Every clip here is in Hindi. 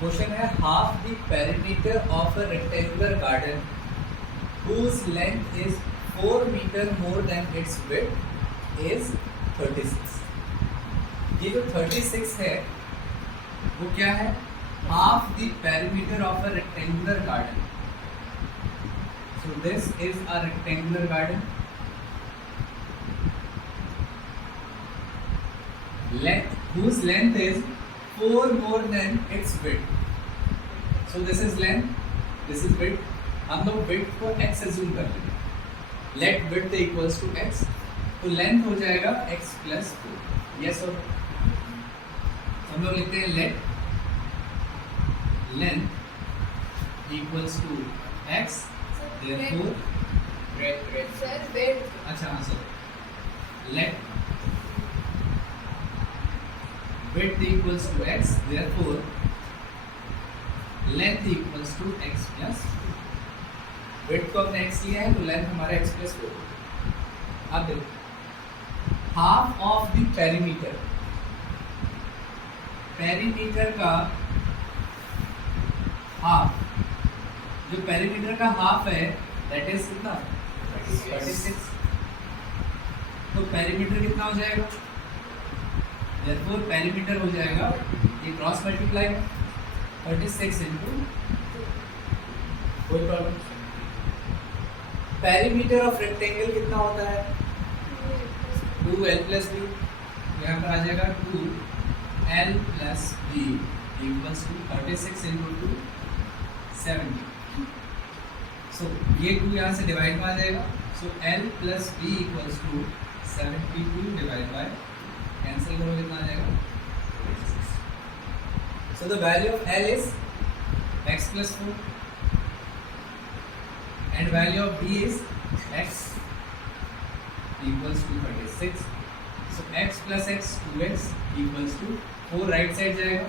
क्वेश्चन है half the perimeter of a rectangular garden whose length is 4 meter more than its width is 36. ये जो 36 है वो क्या है? Half the perimeter of a rectangular garden. So this is a rectangular garden. Whose length is 4 more than its width. So this is length, this is width. हम लोग width को x assume कर लेंगे. Let width equals to x. तो length हो जाएगा x plus 4. Yes or no? हम लोग लिखते हैं let length equals to x. Therefore, अच्छा हाँ sir. Let width equals to x. Therefore, length equals to x plus 4. width को हमने x लिया है तो लेंथ हमारा x plus 4. अब देखो half of the perimeter, perimeter का हाफ, जो पेरीमीटर का हाफ है दैट इज कितना? 36. तो पेरीमीटर कितना हो जाएगा? Therefore पेरीमीटर हो जाएगा ये क्रॉस मल्टीप्लाई 36 इंटू, कोई प्रॉब्लम? पेरीमीटर ऑफ रेक्टेंगल कितना होता है? 2l plus b. यहाँ पर आ जाएगा 2l plus b equals to 36 into 2 70. So ये 2 यहाँ से डिवाइड में आ जाएगा. So l plus b equals to 72 divide by, cancel करो कितना आ जाएगा? 36. So the value of l is x plus 4. And value of b is x equals to 36. So x plus x 2x equals to 4 right side जाएगा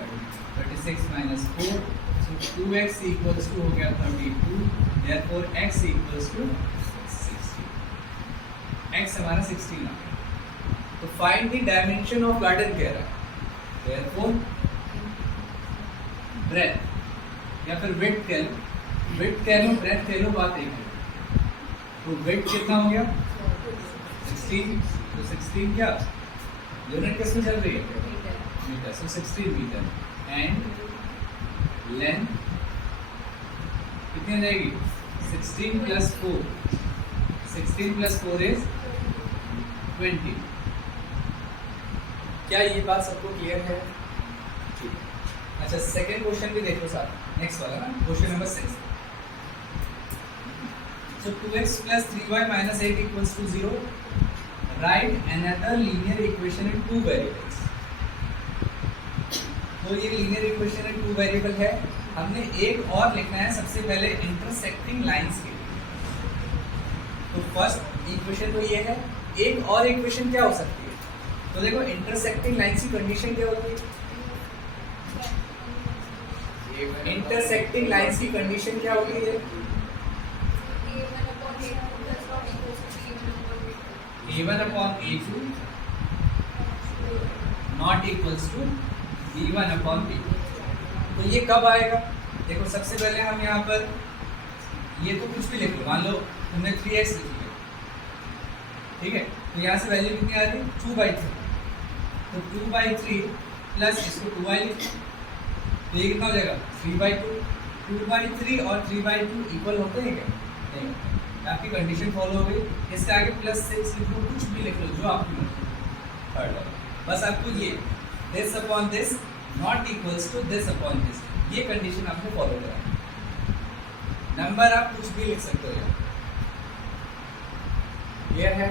36 minus 4. So 2x equals to हो गया 32. Therefore x equals to 16. x हमारा 16 आ गया. तो find the dimension of garden कह रहा है. Therefore ब्रेथ या फिर विड्थ कह लो, विड्थ कह लो, ब्रेथ कह लो, बात एक है. तो विड्थ कितना हो गया? 16. तो 16 क्या यूनिट किस में चल रही है? Metre. So 16 metre. And length कितनी आ जाएगी? 16 प्लस 4. 16 plus 4 is 20. क्या ये बात सबको क्लियर है? ठीक है. अच्छा सेकेंड क्वेश्चन भी देखो साथ, नेक्स्ट वाला ना, question number 6. So 2x plus 3y minus 8 equals to 0. Write another linear equation in 2 variables. तो ये linear equation in 2 variable है. हमने एक और लिखना है सबसे पहले intersecting lines के लिए. तो फर्स्ट इक्वेशन तो ये है. एक और इक्वेशन क्या हो सकती है? तो देखो intersecting lines की कंडीशन क्या होती है? intersecting lines की कंडीशन क्या होती है? a1 upon a2 not equals to b1 upon b2. तो ये कब आएगा? देखो सबसे पहले हम यहाँ पर ये तो कुछ भी लिख लो. मान लो तुमने 3x लिख लिया, ठीक है. तो यहाँ से वैल्यू कितनी आ रही है? 2/3. तो 2/3 प्लस इसको 2y लिख, तो ये कितना हो जाएगा? 3/2. 2/3 और 3/2 इक्वल होते हैं क्या? नहीं. आपकी कंडीशन फॉलो हो गई. इसके आगे प्लस 6 लिख लो, कुछ भी लिख लो जो आपकी मर्जी. बस आपको ये this upon this not equals to this upon this, ये कंडीशन आपको फॉलो करना है. नंबर आप कुछ भी लिख सकते हो. क्लियर है?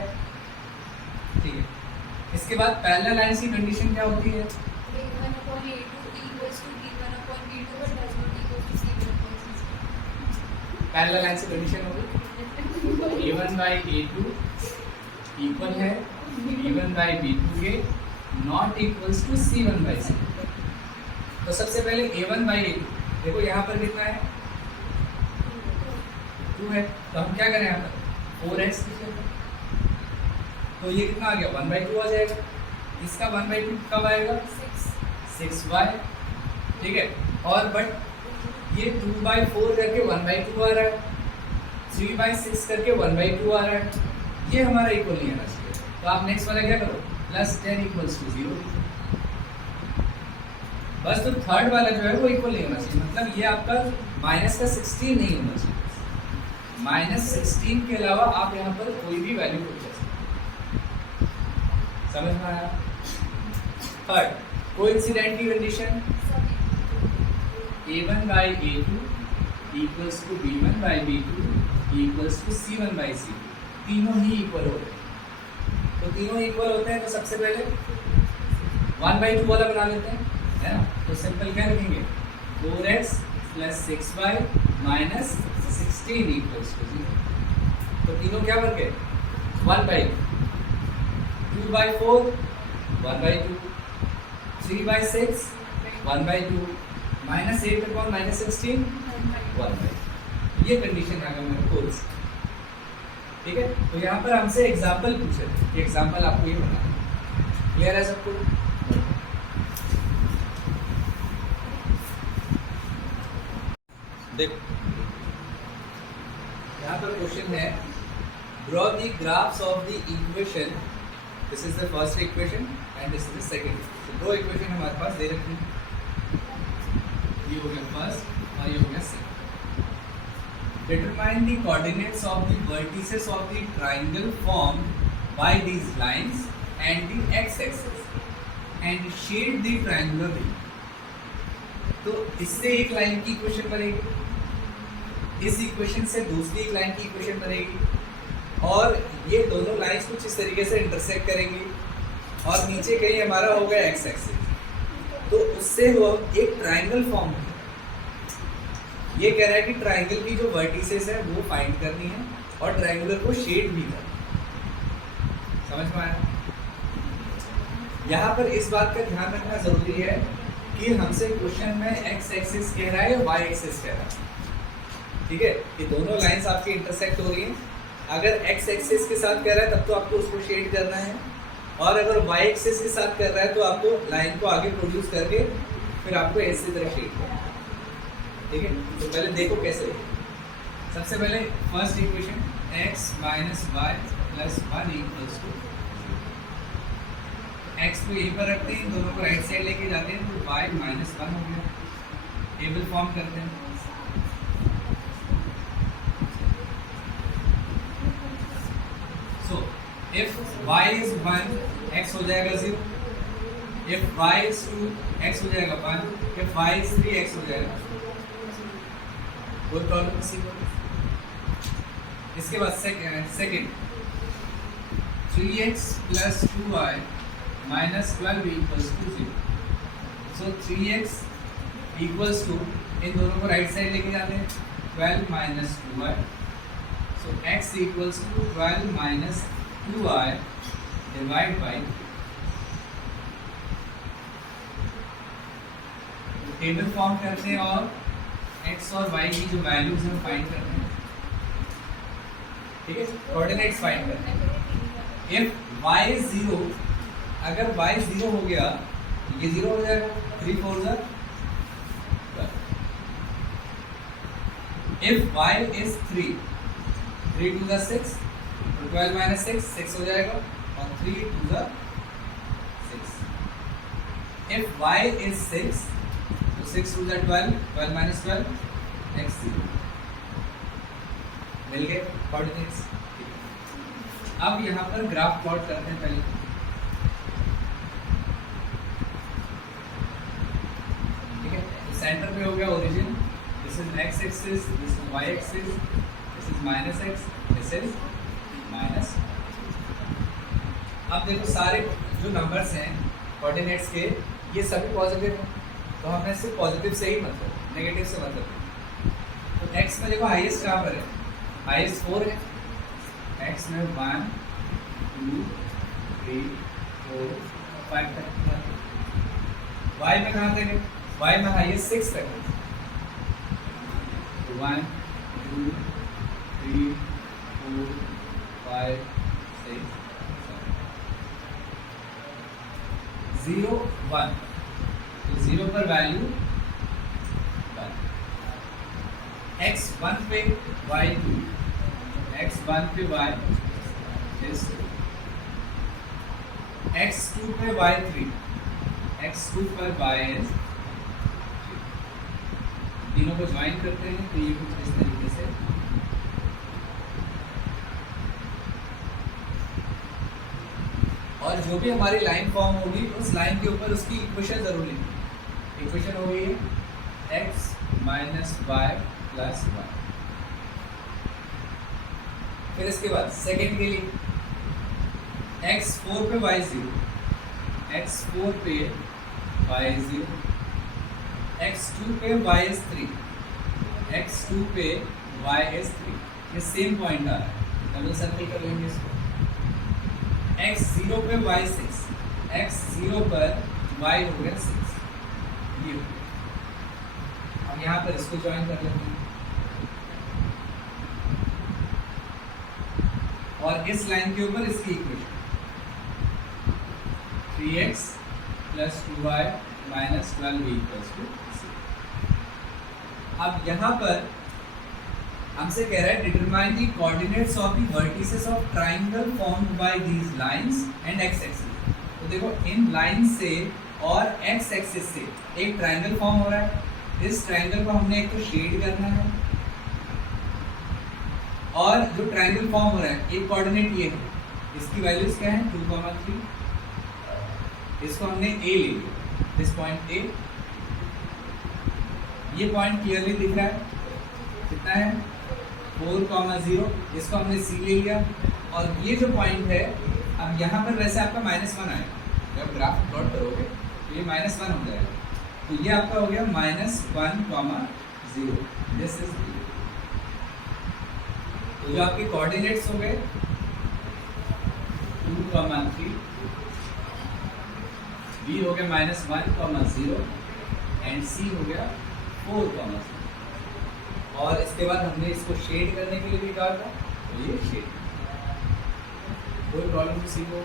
ठीक है. इसके बाद पैरेलल लाइंस की कंडीशन क्या होती है? पैरेलल लाइंस की कंडीशन होगी a1 by a2 इक्वल है b1 by b2 के, not equals to c1 by c. तो सबसे पहले a1 by a2, देखो यहाँ पर कितना है? 2 है. तो हम क्या करें यहाँ पर? 4x लिख लेते हैं. तो ये कितना आ गया? 1/2 आ जाएगा. इसका 1/2 कब आएगा? 6y, ठीक है। और बट ये 2/4 करके 1/2 आ रहा है, 3/6 करके 1/2 आ रहा है, ये हमारा इक्वल नहीं आना चाहिए। तो आप नेक्स्ट वाला क्या करो, +10 = 0। बस तो थर्ड वाला जो है वो इक्वल नहीं होना चाहिए, मतलब ये आपका -16 नहीं होना चाहिए। -16 के अलावा आप यहाँ पर कोई भी वैल्यू पुट कर सकते हैं। समझ में आया? थर्ड, कोइंसिडेंट की कंडीशन a1/a2 = b1/b2 = c1/c2, तीनों ही इक्वल होते हैं। तो तीनों इक्वल होते हैं तो सबसे पहले 1/2 वाला बना लेते हैं, है ना। तो सिंपल क्या रखेंगे, 4x + 6y - 16 = 0। तो तीनों क्या बन गए, 1/2, 2/4 1/2, 3/6 1/2, -8/- 16 1/2। ये कंडीशन आ गया मेरे कोर्स, ठीक है। तो यहाँ पर हमसे एग्जाम्पल पूछे थे, एग्जाम्पल आपको ये बनाना है। क्लियर है सबको? देखो यहाँ पर क्वेश्चन है, draw the graphs of the equation, this is the first equation and this is the second. तो दो इक्वेशन हमारे पास दे रखी है, ये हो गया फर्स्ट और ये हो गया second. Determine the coordinates of the vertices of the triangle formed by these lines and the x axis and shade the triangular ring. तो इससे एक लाइन की इक्वेशन बनेगी, इस इक्वेशन से दूसरी एक लाइन की इक्वेशन बनेगी, और ये दोनों लाइंस कुछ इस तरीके से इंटरसेक्ट करेंगी, और नीचे कहीं हमारा होगा एक्स एक्सिस। तो उससे वो एक ट्रायंगल फॉर्म होगा। ये कह रहा है कि ट्रायंगल की जो वर्टिसेस है वो फाइंड करनी है और ट्रायंगुलर को शेड भी करना है। समझ में आया? यहाँ पर इस बात का ध्यान रखना जरूरी है कि हमसे क्वेश्चन में एक्स एक्सिस कह रहा है या वाई एक्सिस कह रहा है, ठीक है। ये दोनों लाइंस आपकी इंटरसेक्ट हो रही हैं। अगर एक्स एक्सिस के साथ कर रहा है तब तो आपको उसको शेड करना है, और अगर वाई एक्सिस के साथ कर रहा है तो आपको लाइन को आगे प्रोड्यूस करके फिर आपको इसी तरह शेड करना है, ठीक है। तो पहले देखो कैसे। सबसे पहले first equation x - y + 1 = x को यहीं पर रखते हैं, दोनों को राइट साइड लेके जाते हैं, तो y - 1 हो गया। टेबल फॉर्म करते हैं। So if y is 1 x हो जाएगा 0, if y is 2 x हो जाएगा 1, if y is 3 x हो जाएगा। कोई प्रॉब्लम किसी को? इसके बाद सेकंड 3x + 2y - 12 = 0। सो 3x = इन दोनों को राइट साइड लेके जाते हैं, 12 - 2y। So x = 12 - 2y divide by, table form करते हैं और x और y की जो वैल्यूज हैं फाइंड करते हैं, ठीक है। कोऑर्डिनेट्स फाइंड करते हैं। इफ y is 0, अगर y 0 हो गया ये 0 हो जाएगा, 3 4 12। इफ y is 3, 3 2 6, 12 - 6 6 हो जाएगा, और 3 2 6। इफ y is 6, तो 6 2 12, 12 - 12 x 0 मिल गए कोऑर्डिनेट्स। अब यहाँ पर ग्राफ प्लॉट करते हैं पहले, ठीक है। तो सेंटर पे हो गया origin, this is x axis, this is y axis, this is -x, this is minus. अब देखो सारे जो नंबर्स हैं कोऑर्डिनेट्स के ये सभी पॉजिटिव हैं, तो हमें सिर्फ पॉजिटिव से ही मतलब, नेगेटिव से मतलब नहीं। तो x में देखो हाईएस्ट कहाँ पर है, हाईएस्ट 4 है, x में 1 2 3 4 5 तक। y में कहाँ तक है, y में हाईएस्ट 6 तक है, 1 2 3 4 5 6 7 0 1। तो 0 पर वैल्यू 1, x1 पे y2, x1 पे y is 2, x2 पे y3, x2 पर y is 3। तीनों को ज्वाइन करते हैं तो ये कुछ इस तरीके से और जो भी हमारी लाइन फॉर्म होगी उस लाइन के ऊपर उसकी इक्वेशन जरूर लिखनी। इक्वेशन हो गई है x माइनस वाई प्लस 1। फिर इसके बाद सेकेंड के लिए x4 पे y0, x4 पे y0, x2 पे y is 3, x2 पे y is 3। ये सेम पॉइंट आ रहा है, डबल सर्कल कर लेंगे इसको। x0 पे y6, x0 पर y हो गया 6, ये हो गया। अब यहाँ पर इसको ज्वाइन कर लेते हैं और इस लाइन के ऊपर इसकी equation 3x plus 2y minus 12 equals to 0। अब यहाँ पर हमसे कह रहा है determine the coordinates of the vertices of triangle formed by these lines and x axis. तो देखो इन लाइन से और एक्स एक्सिस से एक ट्रायंगल फॉर्म हो रहा है। इस ट्रायंगल को हमने एक तो शेड करना है और जो ट्रायंगल फॉर्म हो रहा है एक कोऑर्डिनेट ये है, इसकी वैल्यूज क्या है 2, 3। इसको हमने ए ले लिया, दिस पॉइंट ए। ये पॉइंट क्लियरली दिख रहा है, कितना है 4, 0। इसको हमने सी ले लिया और ये जो पॉइंट है अब यहाँ पर वैसे आपका -1 आएगा। जब ग्राफ प्लॉट करोगे तो ये -1 हो जाएगा, तो ये आपका हो गया -1, 0। दिस इज तो जो आपके कोऑर्डिनेट्स हो गए 2, 3, बी हो गया -1, 0 एंड सी हो गया 4, 0। और इसके बाद हमने इसको शेड करने के लिए भी कहा था, तो ये शेड। कोई प्रॉब्लम किसी को?